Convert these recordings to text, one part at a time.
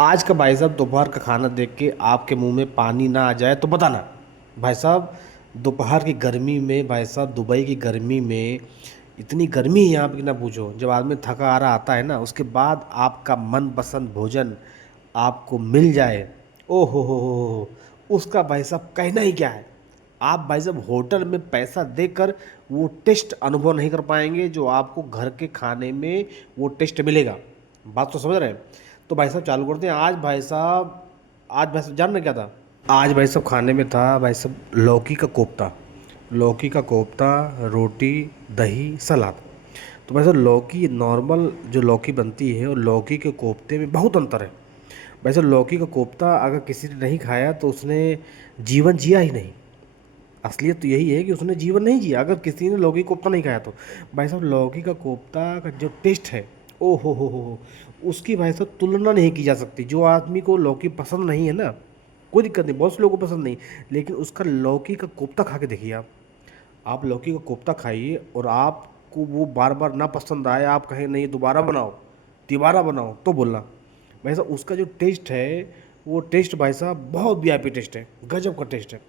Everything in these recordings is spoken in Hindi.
आज का भाई साहब दोपहर का खाना देख के आपके मुंह में पानी ना आ जाए तो बताना। भाई साहब, दोपहर की गर्मी में, भाई साहब दुबई की गर्मी में इतनी गर्मी है यहाँ पे कि ना पूछो। जब आदमी थका आ रहा आता है ना, उसके बाद आपका मनपसंद भोजन आपको मिल जाए, ओ हो, उसका भाई साहब कहना ही क्या है। आप भाई साहब होटल में पैसा देकर वो टेस्ट अनुभव नहीं कर पाएंगे जो आपको घर के खाने में वो टेस्ट मिलेगा। बात तो समझ रहे हैं। तो भाई साहब चालू करते हैं। आज भाई साहब जान रहे क्या था? आज भाई साहब खाने में था भाई साहब लौकी का कोफ्ता। लौकी का कोफ्ता, रोटी, दही, सलाद। तो भाई साहब लौकी नॉर्मल जो लौकी बनती है और लौकी के कोफ्ते में बहुत अंतर है। भाई साहब लौकी का कोफ्ता अगर किसी ने नहीं खाया तो उसने जीवन जिया ही नहीं। असलियत तो यही है कि उसने जीवन नहीं जिया अगर किसी ने लौकी कोफ्ता नहीं खाया तो। भाई साहब लौकी का कोफ्ता का जो टेस्ट है, ओ हो, उसकी भाई साहब तुलना नहीं की जा सकती। जो आदमी को लौकी पसंद नहीं है ना, कोई दिक्कत नहीं, बहुत से लोगों को पसंद नहीं, लेकिन उसका लौकी का कोफ्ता खा के देखिए। आप लौकी का कोफ्ता खाइए और आपको वो बार बार ना पसंद आए, आप कहें नहीं दोबारा बनाओ, तिबारा बनाओ, तो बोलना। भाई साहब उसका जो टेस्ट है, वो टेस्ट भाई साहब बहुत वीआईपी टेस्ट है, गजब का टेस्ट है।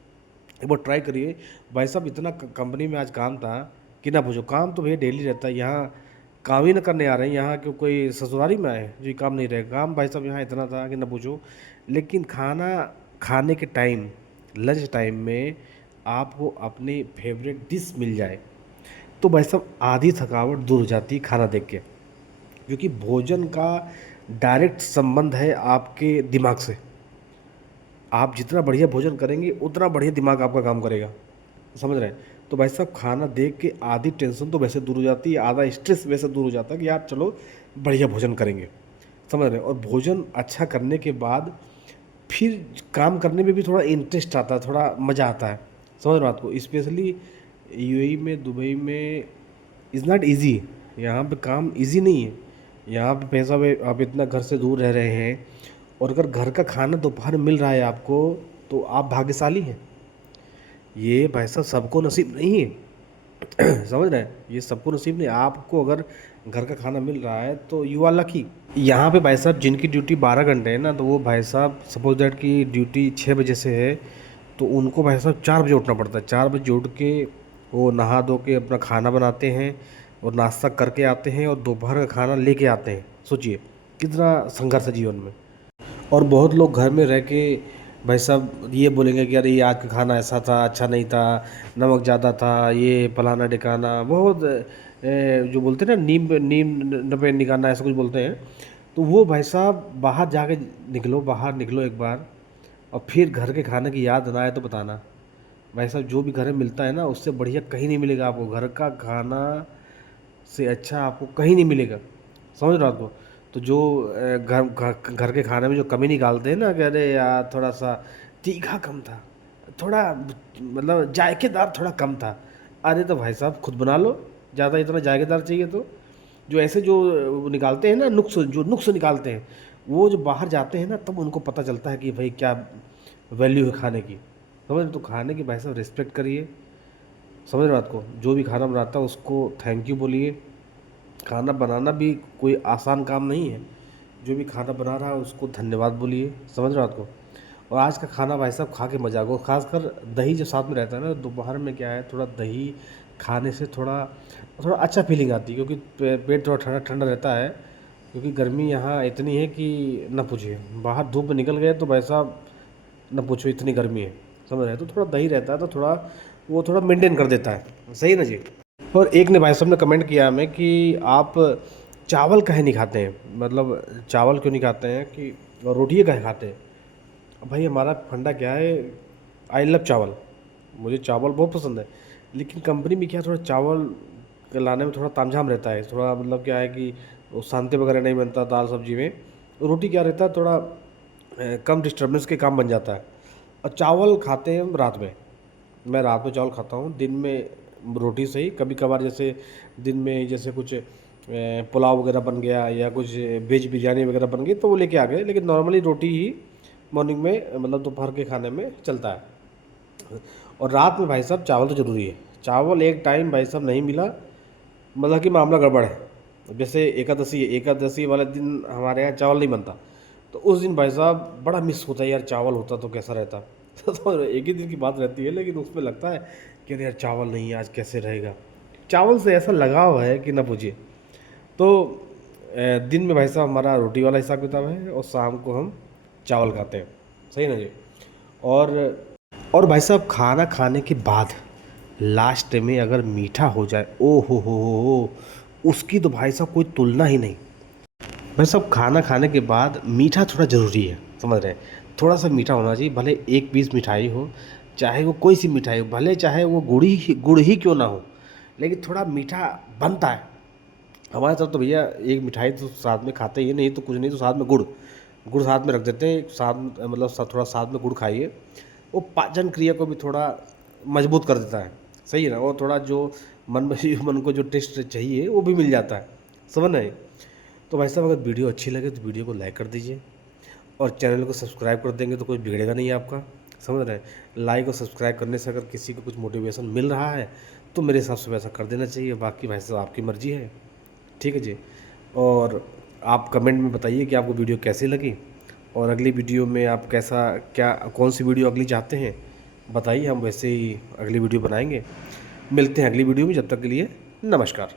एक बार ट्राई करिए। भाई साहब इतना कंपनी में आज काम था कि ना पूछो। काम तो भैया डेली रहता है यहाँ। काम ही ना करने आ रहे हैं यहाँ, क्यों कोई ससुराली में आए जो ये काम नहीं रहेगा। काम भाई साहब यहाँ इतना था कि ना पूछो। लेकिन खाना खाने के टाइम, लंच टाइम में आपको अपनी फेवरेट डिश मिल जाए तो भाई साहब आधी थकावट दूर हो जाती है खाना देख के। क्योंकि भोजन का डायरेक्ट संबंध है आपके दिमाग से। आप जितना बढ़िया भोजन करेंगे उतना बढ़िया दिमाग आपका काम करेगा। समझ रहे हैं? तो भाई साहब खाना देख के आधी टेंशन तो वैसे दूर हो जाती है, आधा स्ट्रेस वैसे दूर हो जाता है कि यार चलो बढ़िया भोजन करेंगे। समझ रहे हैं? और भोजन अच्छा करने के बाद फिर काम करने में भी थोड़ा इंटरेस्ट आता है, थोड़ा मज़ा आता है। समझ रहे हो बात को? स्पेशली यूएई में, दुबई में इज़ नॉट इजी। यहाँ पे काम इजी नहीं है। यहाँ पे पैसा भी, आप इतना घर से दूर रह रहे हैं और अगर घर का खाना दोपहर में मिल रहा है आपको, तो आप भाग्यशाली हैं। ये भाई साहब सबको नसीब नहीं है। समझ रहे हैं? ये सबको नसीब नहीं। आपको अगर घर का खाना मिल रहा है तो यू आर लकी। यहाँ पे भाई साहब जिनकी ड्यूटी 12 घंटे है ना, तो वो भाई साहब सपोज दैट की ड्यूटी 6 बजे से है, तो उनको भाई साहब 4 बजे उठना पड़ता है। 4 बजे उठ के वो नहा धो के अपना खाना बनाते हैं और नाश्ता करके आते हैं और दोपहर का खाना लेके आते हैं। सोचिए कितना संघर्ष है जीवन में। और बहुत लोग घर में रह के भाई साहब ये बोलेंगे कि अरे ये आज का खाना ऐसा था, अच्छा नहीं था, नमक ज़्यादा था, ये फलाना ढिकाना बहुत जो बोलते हैं ना, नीम नीम नपे निकालना, ऐसा कुछ बोलते हैं। तो वो भाई साहब बाहर जाके निकलो, बाहर निकलो एक बार, और फिर घर के खाने की याद ना आए तो बताना। भाई साहब जो भी घर में मिलता है ना, उससे बढ़िया कहीं नहीं मिलेगा आपको। घर का खाना से अच्छा आपको कहीं नहीं मिलेगा। समझ रहे हो आपको? तो जो घर घर घर के खाने में जो कमी निकालते हैं ना कि अरे यार थोड़ा सा तीखा कम था, थोड़ा मतलब जायकेदार थोड़ा कम था। अरे तो भाई साहब खुद बना लो, ज़्यादा इतना जायकेदार चाहिए तो। जो ऐसे जो निकालते हैं ना नुक्स, जो नुक्स निकालते हैं, वो जो बाहर जाते हैं ना, तब उनको पता चलता है कि भाई क्या वैल्यू है खाने की। समझ रहे? तो खाने की भाई साहब रिस्पेक्ट करिए। समझ रहे हो बात को? जो भी खाना बनाता है उसको थैंक यू बोलिए। खाना बनाना भी कोई आसान काम नहीं है। जो भी खाना बना रहा है उसको धन्यवाद बोलिए। समझ रहे हो बात को? और आज का खाना भाई साहब खा के मजा को, खासकर दही जो साथ में रहता है ना दोपहर में, क्या है थोड़ा दही खाने से थोड़ा थोड़ा अच्छा फीलिंग आती है, क्योंकि पेट थोड़ा ठंडा ठंडा रहता है। क्योंकि गर्मी यहाँ इतनी है कि न पूछिए। बाहर धूप में निकल गए तो भाई साहब न पूछो, इतनी गर्मी है। समझ रहे हैं? तो थोड़ा दही रहता है तो थोड़ा वो थोड़ा मेंटेन कर देता है। सही है ना जी? और एक ने भाई साहब ने कमेंट किया हमें कि आप चावल काहे नहीं खाते हैं, मतलब चावल क्यों नहीं खाते हैं, कि और रोटियाँ काहे खाते हैं। अब भाई हमारा फंडा क्या है, आई लव चावल। मुझे चावल बहुत पसंद है। लेकिन कंपनी में क्या, थोड़ा चावल के लाने में थोड़ा तामझाम रहता है। थोड़ा मतलब क्या है कि वो शांति वगैरह नहीं बनता दाल सब्जी में। रोटी क्या रहता है, थोड़ा कम डिस्टर्बेंस के काम बन जाता है। और चावल खाते हैं हम रात में। मैं रात में चावल खाता हूँ, दिन में रोटी सही। कभी कभार जैसे दिन में जैसे कुछ पुलाव वगैरह बन गया या कुछ वेज बिरयानी वगैरह बन गई तो वो लेके आ गए, लेकिन नॉर्मली रोटी ही मॉर्निंग में, मतलब दोपहर के खाने में चलता है। और रात में भाई साहब चावल तो ज़रूरी है। चावल एक टाइम भाई साहब नहीं मिला, मतलब कि मामला गड़बड़ है। जैसे एकादशी है, एकादशी वाले दिन हमारे यहाँ चावल नहीं बनता। तो उस दिन भाई साहब बड़ा मिस होता है यार, चावल होता तो कैसा रहता। तो एक ही दिन की बात रहती है, लेकिन उसमें लगता है कि अरे यार चावल नहीं है आज, कैसे रहेगा। चावल से ऐसा लगाव है कि ना पूछिए। तो दिन में भाई साहब हमारा रोटी वाला हिसाब किताब है, और शाम को हम चावल खाते हैं। सही ना जी। और और भाई साहब खाना खाने के बाद लास्ट में अगर मीठा हो जाए, ओ हो, उसकी तो भाई साहब कोई तुलना ही नहीं। भाई साहब खाना खाने के बाद मीठा थोड़ा ज़रूरी है, समझ रहे हैं। थोड़ा सा मीठा होना चाहिए, भले एक पीस मिठाई हो, चाहे वो कोई सी मिठाई हो, भले चाहे वो गुड़ ही क्यों ना हो, लेकिन थोड़ा मीठा बनता है। हमारे तरफ तो भैया एक मिठाई तो साथ में खाते ही हैं, नहीं तो कुछ नहीं तो साथ में गुड़ साथ में रख देते हैं, साथ मतलब थोड़ा साथ में गुड़ खाइए। वो पाचन क्रिया को भी थोड़ा मजबूत कर देता है। सही है ना। और थोड़ा जो मन को जो टेस्ट चाहिए वो भी मिल जाता है, समझ रहे हैं। तो भाई साहब अगर वीडियो अच्छी लगे तो वीडियो को लाइक कर दीजिए, और चैनल को सब्सक्राइब कर देंगे तो कुछ बिगड़ेगा नहीं आपका, समझ रहे हैं। लाइक और सब्सक्राइब करने से अगर किसी को कुछ मोटिवेशन मिल रहा है तो मेरे हिसाब से वैसा कर देना चाहिए। बाकी भाई साहब आपकी मर्ज़ी है, ठीक है जी। और आप कमेंट में बताइए कि आपको वीडियो कैसी लगी, और अगली वीडियो में आप कैसा क्या कौन सी वीडियो अगली चाहते हैं बताइए, हम वैसे ही अगली वीडियो बनाएंगे। मिलते हैं अगली वीडियो में, जब तक के लिए नमस्कार।